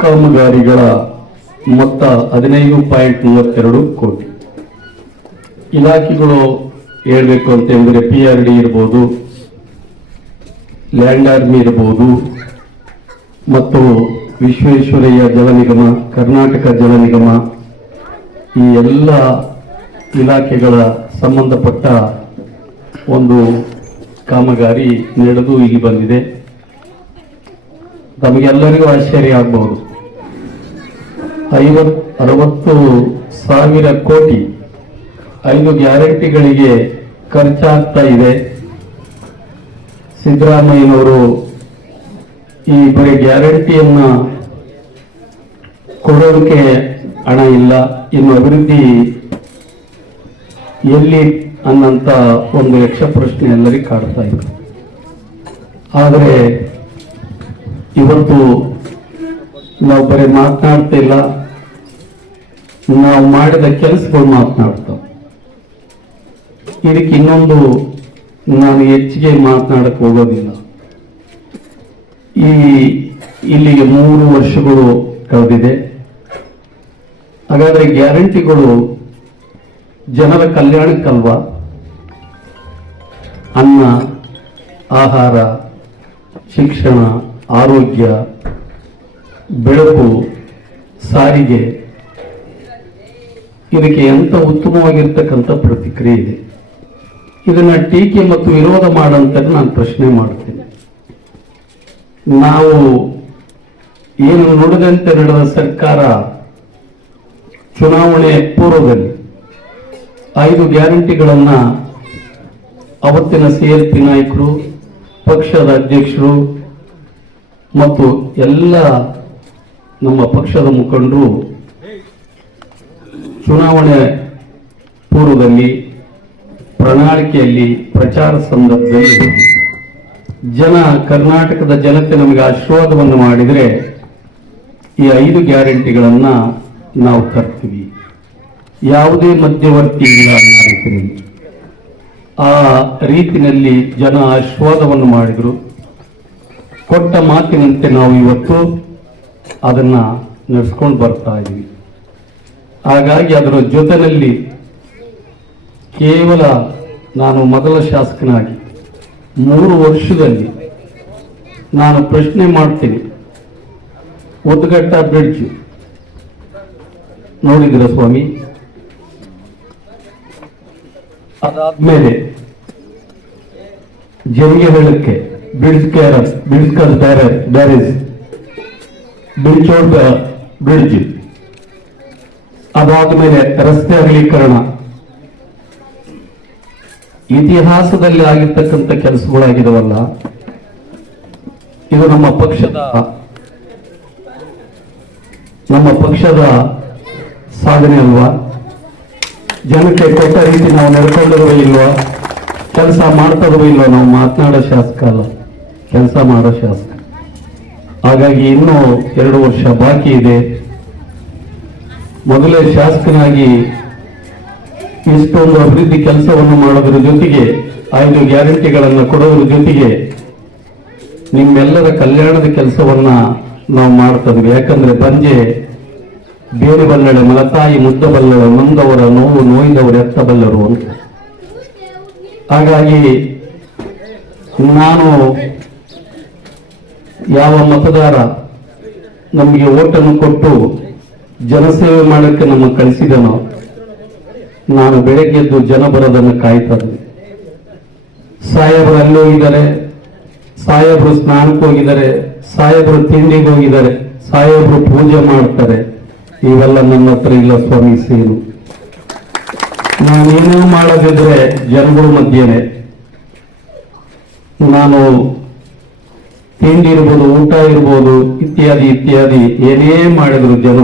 ಕಾಮಗಾರಿಗಳ ಮೊತ್ತ 15.32 ಕೋಟಿ. ಇಲಾಖೆಗಳು ಹೇಳಬೇಕು ಅಂತಂದ್ರೆ PRD ಇರ್ಬೋದು, ಲ್ಯಾಂಡ್ ಆರ್ಮಿ ಇರ್ಬೋದು, ಮತ್ತು ವಿಶ್ವೇಶ್ವರಯ್ಯ ಜಲ ನಿಗಮ, ಕರ್ನಾಟಕ ಜಲ ನಿಗಮ, ಈ ಎಲ್ಲ ಇಲಾಖೆಗಳ ಸಂಬಂಧಪಟ್ಟ ಒಂದು ಕಾಮಗಾರಿ ನಡೆದು ಇಲ್ಲಿ ಬಂದಿದೆ. ತಮಗೆಲ್ಲರಿಗೂ ಆಶ್ಚರ್ಯ ಆಗಬಹುದು. 60 ಸಾವಿರ ಕೋಟಿ 5 ಗ್ಯಾರಂಟಿಗಳಿಗೆ ಖರ್ಚಾಗ್ತಾ ಇದೆ. ಸಿದ್ದರಾಮಯ್ಯನವರು ಈ ಬರೀ ಗ್ಯಾರಂಟಿಯನ್ನ ಕೊಡೋದಕ್ಕೆ ಹಣ ಇಲ್ಲ, ಇನ್ನು ಅಭಿವೃದ್ಧಿ ಎಲ್ಲಿ ಅನ್ನಂತ ಒಂದು ಯಕ್ಷ ಪ್ರಶ್ನೆ ಎಲ್ಲರಿಗೂ ಕಾಡ್ತಾ ಇದೆ. ಆದರೆ ಇವತ್ತು ನಾವು ಬರೀ ಮಾತನಾಡ್ತಾ ಇಲ್ಲ, ನಾವು ಮಾಡಿದ ಕೆಲಸಗಳು ಮಾತನಾಡ್ತಾವೆ. ಇದಕ್ಕೆ ಇನ್ನೊಂದು ನಾನು ಹೆಚ್ಚಿಗೆ ಮಾತನಾಡಕ್ಕೆ ಹೋಗೋದಿಲ್ಲ. ಇಲ್ಲಿಗೆ 3 ವರ್ಷಗಳು ಕಳೆದಿದೆ. ಹಾಗಾದ್ರೆ ಗ್ಯಾರಂಟಿಗಳು ಜನರ ಕಲ್ಯಾಣಕ್ಕಲ್ವಾ? ಅನ್ನ, ಆಹಾರ, ಶಿಕ್ಷಣ, ಆರೋಗ್ಯ, ಬೆಳಕು, ಸಾರಿಗೆ, ಇದಕ್ಕೆ ಎಂತ ಉತ್ತಮವಾಗಿರ್ತಕ್ಕಂಥ ಪ್ರತಿಕ್ರಿಯೆ ಇದೆ. ಇದನ್ನ ಟೀಕೆ ಮತ್ತು ವಿರೋಧ ಮಾಡಂತ ನಾನು ಪ್ರಶ್ನೆ ಮಾಡ್ತೇನೆ. ನಾವು ಏನು ನುಡಿದಂತೆ ನಡೆದ ಸರ್ಕಾರ ಚುನಾವಣೆ ಪೂರ್ವದಲ್ಲಿ 5 ಗ್ಯಾರಂಟಿಗಳನ್ನ ಅವತ್ತಿನ CLP ನಾಯಕರು, ಪಕ್ಷದ ಅಧ್ಯಕ್ಷರು ಮತ್ತು ಎಲ್ಲ ನಮ್ಮ ಪಕ್ಷದ ಮುಖಂಡರು ಚುನಾವಣೆ ಪೂರ್ವದಲ್ಲಿ ಪ್ರಣಾಳಿಕೆಯಲ್ಲಿ ಪ್ರಚಾರ ಸಂದರ್ಭದಲ್ಲಿ ಕರ್ನಾಟಕದ ಜನತೆ ನಮಗೆ ಆಶೀರ್ವಾದವನ್ನು ಮಾಡಿದರೆ ಈ 5 ಗ್ಯಾರಂಟಿಗಳನ್ನ ನಾವು ತರ್ತೀವಿ, ಯಾವುದೇ ಮಧ್ಯವರ್ತಿ ಇಲ್ಲ ಅನ್ನೋ ರೀತಿಯಲ್ಲಿ. ಆ ರೀತಿಯಲ್ಲಿ ಜನ ಆಶೀರ್ವಾದವನ್ನು ಮಾಡಿದ್ರು. ಕೊಟ್ಟ ಮಾತಿನಂತೆ ನಾವು ಇವತ್ತು ಅದನ್ನ ನಡೆಸ್ಕೊಂಡು ಬರ್ತಾ ಇದ್ದೀವಿ. ಹಾಗಾಗಿ ಅದರ ಜೊತೆಯಲ್ಲಿ ಕೇವಲ ನಾನು ಮೊದಲ ಶಾಸಕನಾಗಿ 3 ವರ್ಷದಲ್ಲಿ ನಾನು ಪ್ರಶ್ನೆ ಮಾಡ್ತೀನಿ. ಉದ್ಘಟ್ಟ ಬ್ರಿಡ್ಜ್ ನೋಡಿದ್ರ ಸ್ವಾಮಿ? ಅದಾದ್ಮೇಲೆ ಜರಿಗೆ ಹೇಳಕ್ಕೆ ಬ್ರಿಡ್ಜ್ ಬ್ಯಾರೇಜ್, ಬ್ರಿಡ್ಜ್, ಅದಾದ್ಮೇಲೆ ರಸ್ತೆ ಅಗಲೀಕರಣ, ಇತಿಹಾಸದಲ್ಲಿ ಆಗಿರ್ತಕ್ಕಂಥ ಕೆಲಸಗಳಾಗಿದವಲ್ಲ. ಇದು ನಮ್ಮ ಪಕ್ಷದ ಸಾಧನೆ ಅಲ್ವಾ? ಜನಕ್ಕೆ ಕೊಟ್ಟ ರೀತಿ ನಾವು ನಡ್ಕೊಂಡರೂ ಇಲ್ವಾ? ಕೆಲಸ ಮಾಡ್ತದೋ ಇಲ್ವಾ? ನಾವು ಮಾತನಾಡೋ ಶಾಸಕ ಅಲ್ಲ, ಕೆಲಸ ಮಾಡೋ ಶಾಸಕ. ಹಾಗಾಗಿ ಇನ್ನೂ 2 ವರ್ಷ ಬಾಕಿ ಇದೆ. ಮೊದಲೇ ಶಾಸಕನಾಗಿ ಇಷ್ಟೊಂದು ಅಭಿವೃದ್ಧಿ ಕೆಲಸವನ್ನು ಮಾಡೋದ್ರ ಜೊತೆಗೆ 5 ಗ್ಯಾರಂಟಿಗಳನ್ನು ಕೊಡೋದ್ರ ಜೊತೆಗೆ ನಿಮ್ಮೆಲ್ಲರ ಕಲ್ಯಾಣದ ಕೆಲಸವನ್ನ ನಾವು ಮಾಡ್ತಿದ್ವಿ. ಯಾಕಂದ್ರೆ ಬಂಜೆ ಬೇರೆ ಬಲ್ಲಳೆ, ಮಲತಾಯಿ ಮುದ್ದ ಬಲ್ಲಳು, ನೊಂದವರ ನೋವು ನೋಯ್ದವರು ಎತ್ತಬಲ್ಲರು ಅಂತ. ಹಾಗಾಗಿ ನಾನು ಯಾವ ಮತದಾರ ನಮಗೆ ಓಟನ್ನು ಕೊಟ್ಟು ಜನಸೇವೆ ಮಾಡಕ್ಕೆ ನಮ್ಮ ಕಳಿಸಿದನೋ, ನಾನು ಬೆಳಗ್ಗೆದ್ದು ಜನ ಬರೋದನ್ನು ಕಾಯ್ತಾ ಇದ್ದೆ. ಸಾಹೇಬರು ಅಲ್ಲಿ ಹೋಗಿದ್ದಾರೆ, ಸಾಹೇಬರು ಸ್ನಾನಕ್ಕೆ ಹೋಗಿದ್ದಾರೆ, ಸಾಹೇಬರು ತಿಂಡಿಗೆ ಹೋಗಿದ್ದಾರೆ, ಸಾಹೇಬರು ಪೂಜೆ ಮಾಡ್ತಾರೆ. ಇವೆಲ್ಲ ನನ್ನ ಹತ್ರ ಇಲ್ಲ ಸ್ವಾಮಿ. ಸೇರು ನಾನೇನೋ ಮಾಡೋದಿದ್ರೆ ಜನಗಳ ಮಧ್ಯೆನೆ. ನಾನು ತಿಂಡಿ ಇರ್ಬೋದು, ಊಟ ಇರ್ಬೋದು, ಇತ್ಯಾದಿ ಏನೇ ಮಾಡಿದ್ರು ಜನ